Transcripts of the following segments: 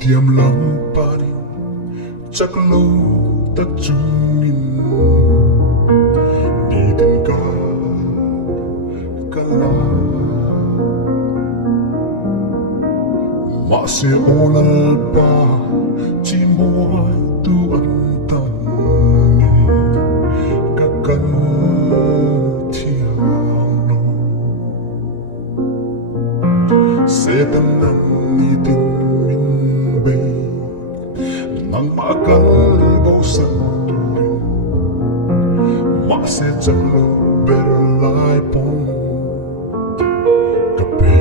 tiam lam pani chắc lâu ta chung in đi đến cả la mà sẽ ô lal pa chỉ mua tu ăn tâm nghe các căn thiang lo sẽ tâm nằm đi đến nang makan bau santuin masih jalo berlai pon kape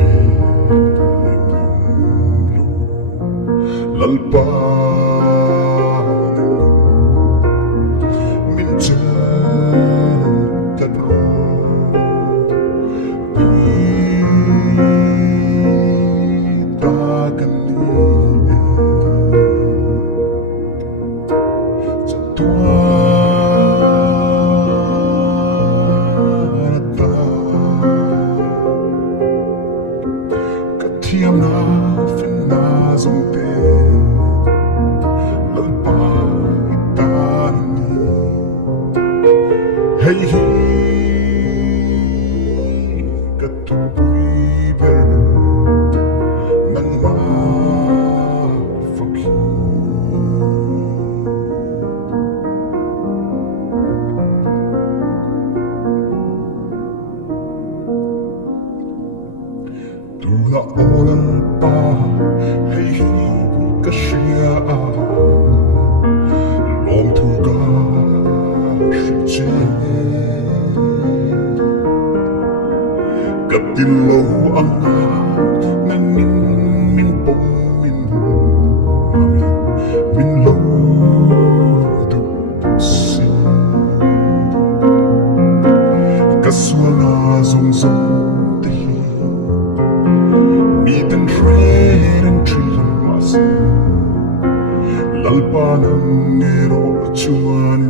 ngumlu lalpa min jen tadro thiam na fin na zong te lal pa itan ni hey hi katupui ber nang ma fakhi la oran pa hey hi ka shia a long tu ga shi che ka tin lo anga nan min bom min min lo tu si ka suana zong zong Meeting trade and treating myself Lalpanang nero chuan